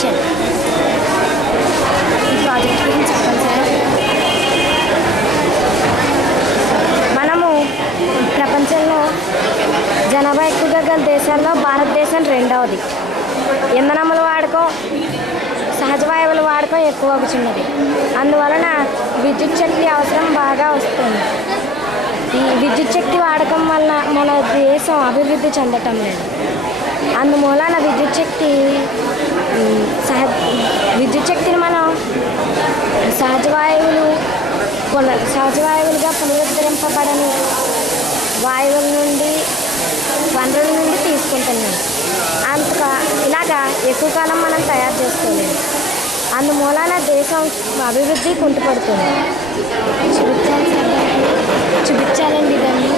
Introduction. ఈ project గురించి చెప్పండి సార్. మనము ప్రపంచంలో జనాభా ఎక్కువగా గల దేశాల్లో భారతదేశం రెండవది. ఇంధనముల వాడకం, సహజ వాయువుల వాడకం ఎక్కువ అవుతున్నది. అందువలన విద్యుత్ శక్తి అవసరం బాగా వస్తుంది. ఈ విద్యుత్ శక్తి వాడకం వలన మన దేశం అభివృద్ధి చెందటం లేదు. అందుమూలన విద్యుత్ శక్తిని మనం సహజ వాయువులుగా పునరుద్ధరింపబడని వాయువుల నుండి, వనరుల నుండి తీసుకుంటున్నాం. ఇలాగా ఎక్కువ కాలం మనం తయారు చేసుకోలేము. అందుమూలన దేశం అభివృద్ధి కుంటుపడుతుంది. చూపించాలండి దాన్ని.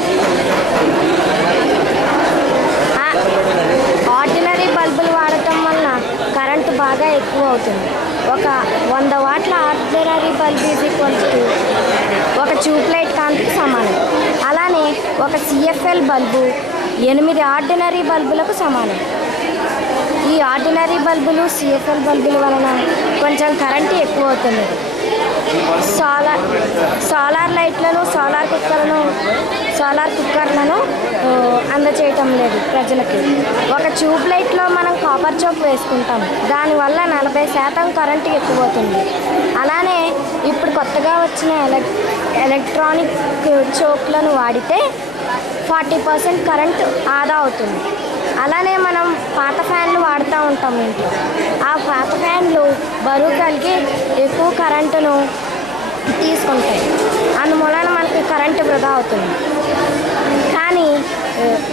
ఆర్డినరీ బల్బులు వాడటం వలన కరెంటు బాగా ఎక్కువ అవుతుంది. ఒక 100 వాట్ల ఆర్డినరీ బల్బ్ ఒక ట్యూబ్ లైట్ కాంతికి సమానం. అలానే ఒక సిఎఫ్ఎల్ బల్బు 8 ఆర్డినరీ బల్బులకు సమానం. ఈ ఆర్డినరీ బల్బులు, సిఎఫ్ఎల్ బల్బుల వలన కొంచెం కరెంటు ఎక్కువ అవుతుంది. సోలార్ లైట్లను, సోలార్ కుక్కర్లను అందచేయటం లేదు ప్రజలకి. ఒక ట్యూబ్ లైట్లో మనం కాపర్ చోక్ వేసుకుంటాం. దానివల్ల 40% కరెంటు ఎక్కువ అవుతుంది. అలానే ఇప్పుడు కొత్తగా వచ్చిన ఎలక్ట్రానిక్ చోక్లను వాడితే 40% కరెంటు ఆదా అవుతుంది. అలానే మనం పాత ఫ్యాన్లు వాడుతూ ఉంటాం ఇంట్లో. ఆ పాత ఫ్యాన్లు బరువు కలిగి ఎక్కువ కరెంటును తీసుకుంటాయి. అందువలన మనకి కరెంటు వృధా అవుతుంది. కానీ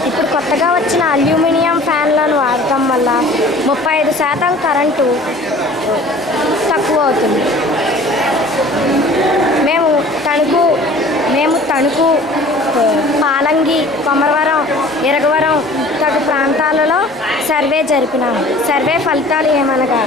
ఇప్పుడు కొత్తగా వచ్చిన అల్యూమినియం ఫ్యాన్లను వాడటం వల్ల 35% కరెంటు తక్కువ అవుతుంది. మేము తణుకు, పాలంగి, కొమరవరం, ఇరగవరం తగు ప్రాంతాలలో సర్వే జరిపినాము. సర్వే ఫలితాలు ఏమనగా